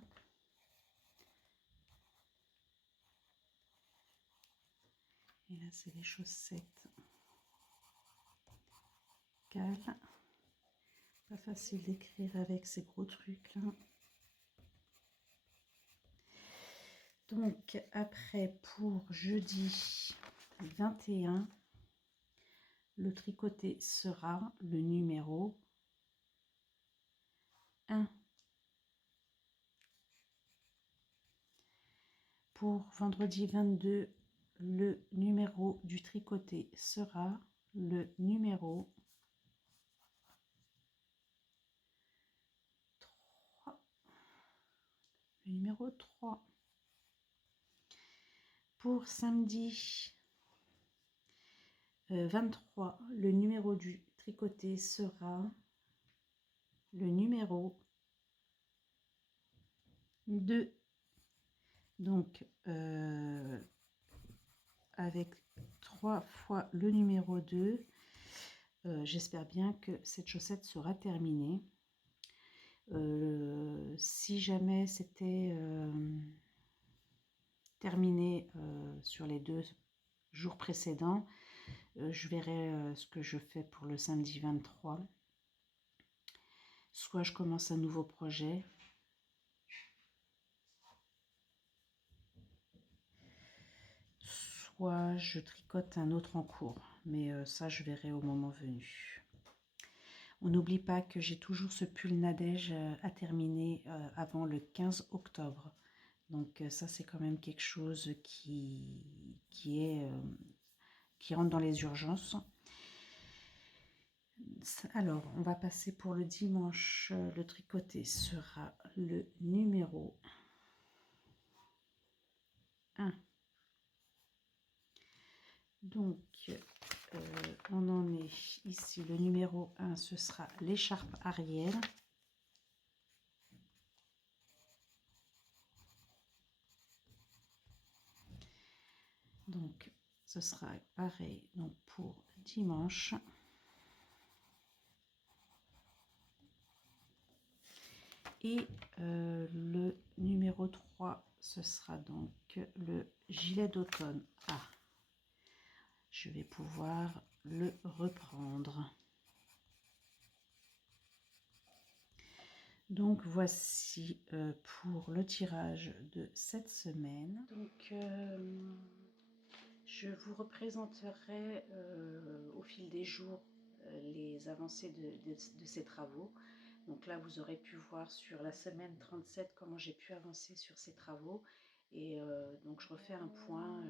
Et là, c'est les chaussettes cale. Pas facile d'écrire avec ces gros trucs là. Donc après, pour jeudi 21, le tricoté sera le numéro 1. Pour vendredi 22, le numéro du tricoté sera le numéro 3. Le numéro 3. Pour samedi 23, le numéro du tricoté sera le numéro 2. Donc, avec 3 fois le numéro 2, j'espère bien que cette chaussette sera terminée. Si jamais c'était terminé sur les 2 jours précédents, je verrai ce que je fais pour le samedi 23. Soit je commence un nouveau projet, soit je tricote un autre en cours. Mais ça, je verrai au moment venu. On n'oublie pas que j'ai toujours ce pull Nadège à terminer avant le 15 octobre. Donc ça, c'est quand même quelque chose qui rentre dans les urgences. Alors, on va passer pour le dimanche. Le tricoté sera le numéro 1. Donc, on en est ici. Le numéro 1, ce sera l'écharpe arrière. Donc, ce sera pareil donc pour dimanche. Et le numéro 3, ce sera donc le gilet d'automne. Ah, je vais pouvoir le reprendre. Donc voici pour le tirage de cette semaine. Donc je vous représenterai au fil des jours les avancées de ces travaux. Donc là, vous aurez pu voir sur la semaine 37 comment j'ai pu avancer sur ces travaux. Et donc je refais un point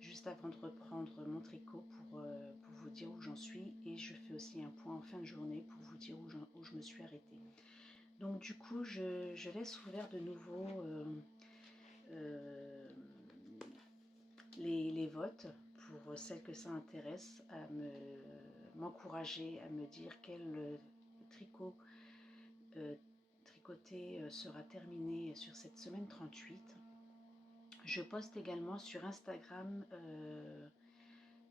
juste avant de reprendre mon tricot pour vous dire où j'en suis. Et je fais aussi un point en fin de journée pour vous dire où je me suis arrêtée. Donc du coup, je laisse ouvert de nouveau les votes pour celles que ça intéresse à m'encourager, à me dire quel tricot tricoté sera terminé sur cette semaine 38. Je poste également sur Instagram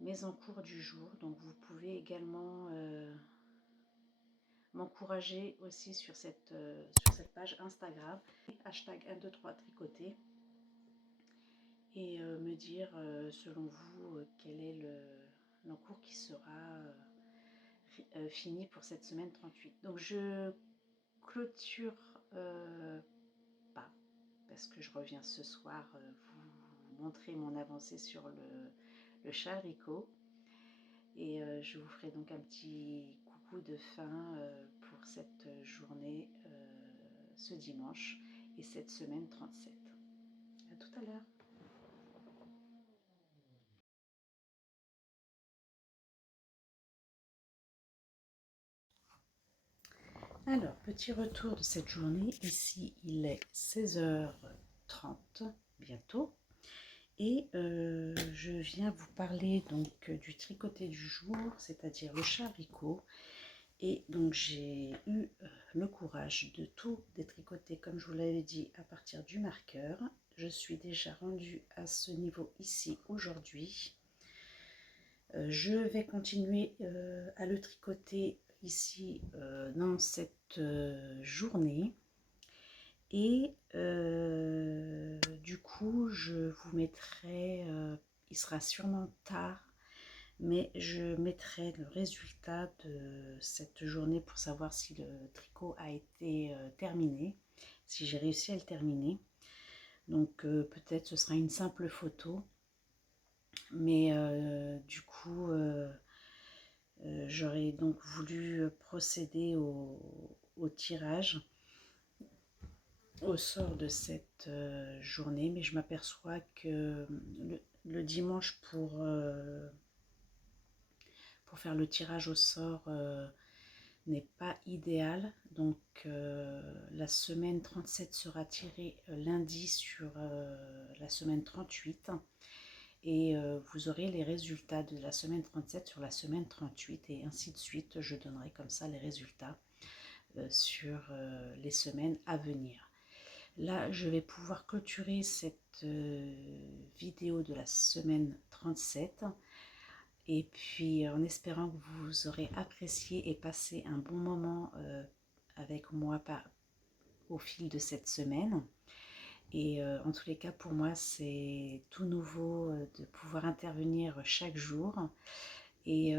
mes encours du jour, donc vous pouvez également m'encourager aussi sur cette page Instagram, hashtag 123 tricoté, et me dire selon vous quel est l'encours qui sera fini pour cette semaine 38. Donc je clôture pas, parce que je reviens ce soir vous montrer mon avancée sur le chalricot, et je vous ferai donc un petit coucou de fin pour cette journée ce dimanche et cette semaine 37. À tout à l'heure. Alors, petit retour de cette journée. Ici, il est 16h30 bientôt. Et je viens vous parler donc du tricoté du jour, c'est-à-dire le chalricot. Et donc j'ai eu le courage de tout détricoter, comme je vous l'avais dit, à partir du marqueur. Je suis déjà rendue à ce niveau ici aujourd'hui. Je vais continuer à le tricoter ici dans cette journée. Et du coup, je vous mettrai, il sera sûrement tard, mais je mettrai le résultat de cette journée pour savoir si le tricot a été terminé, si j'ai réussi à le terminer. Donc peut-être ce sera une simple photo, mais du coup j'aurais donc voulu procéder au tirage au sort de cette journée, mais je m'aperçois que le dimanche pour faire le tirage au sort n'est pas idéal. Donc la semaine 37 sera tirée lundi sur la semaine 38, et vous aurez les résultats de la semaine 37 sur la semaine 38, et ainsi de suite. Je donnerai comme ça les résultats sur les semaines à venir. Là, je vais pouvoir clôturer cette vidéo de la semaine 37. Et puis, en espérant que vous aurez apprécié et passé un bon moment avec moi au fil de cette semaine. Et en tous les cas, pour moi, c'est tout nouveau de pouvoir intervenir chaque jour. Et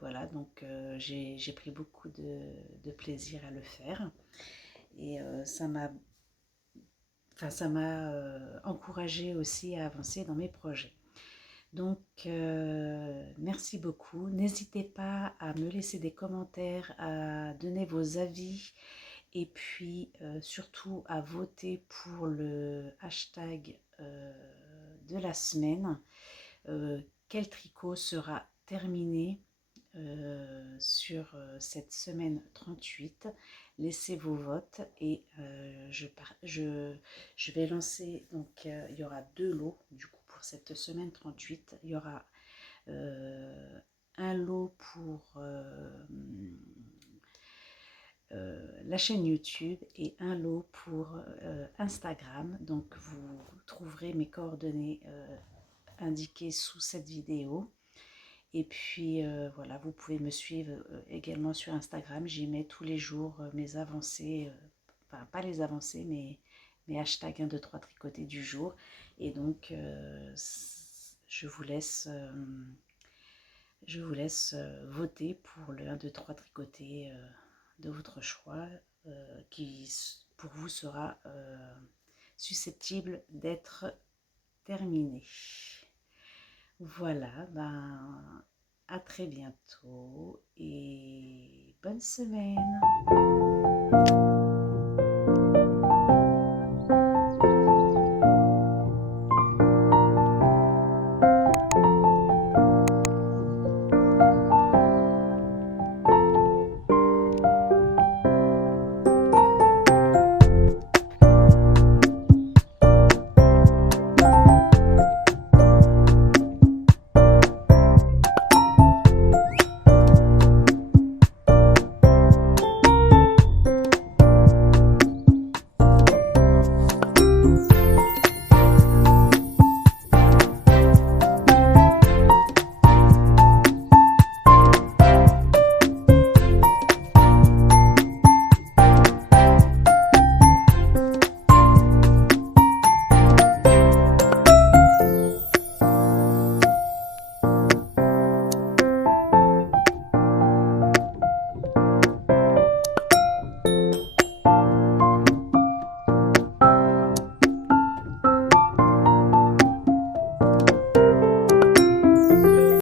voilà, donc j'ai pris beaucoup de plaisir à le faire. Et ça m'a encouragée aussi à avancer dans mes projets. Donc merci beaucoup. N'hésitez pas à me laisser des commentaires, à donner vos avis, et puis surtout à voter pour le hashtag de la semaine. Quel tricot sera terminé sur cette semaine 38. Laissez vos votes, et je vais lancer, donc il y aura 2 lots du coup pour cette semaine 38. Il y aura un lot pour la chaîne YouTube et un lot pour Instagram. Donc vous trouverez mes coordonnées indiquées sous cette vidéo. Et puis voilà, vous pouvez me suivre également sur Instagram. J'y mets tous les jours mes avancées, enfin pas les avancées, mais mes hashtags 1, 2, 3 tricotés du jour. Et donc je vous laisse voter pour le 1, 2, 3 tricoté de votre choix, qui pour vous sera susceptible d'être terminé. Voilà, ben à très bientôt et bonne semaine.